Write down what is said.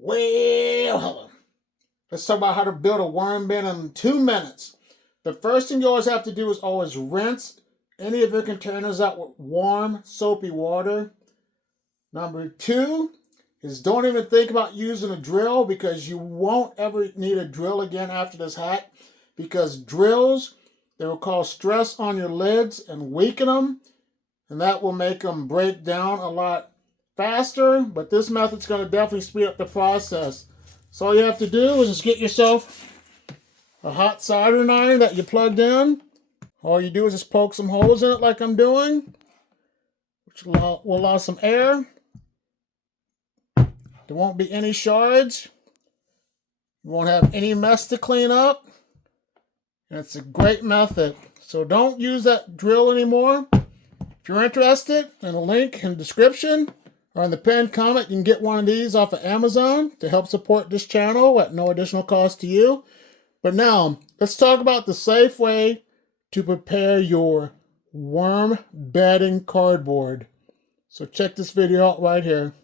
Well, let's talk about how to build a worm bin in 2 minutes. The first thing you always have to do is always rinse any of your containers out with warm, soapy water. Number 2 is don't even think about using a drill, because you won't ever need a drill again after this hack, because drills, they will cause stress on your lids and weaken them, and that will make them break down a lot faster, but this method's going to definitely speed up the process. So all you have to do is just get yourself a hot soldering iron that you plugged in. All you do is just poke some holes in it like I'm doing, which will allow some air. There won't be any shards. You won't have any mess to clean up. And it's a great method. So don't use that drill anymore. If you're interested, in a link in the description or in the pinned comment, you can get one of these off of Amazon to help support this channel at no additional cost to you. But now, let's talk about the safe way to prepare your worm bedding cardboard. So check this video out right here.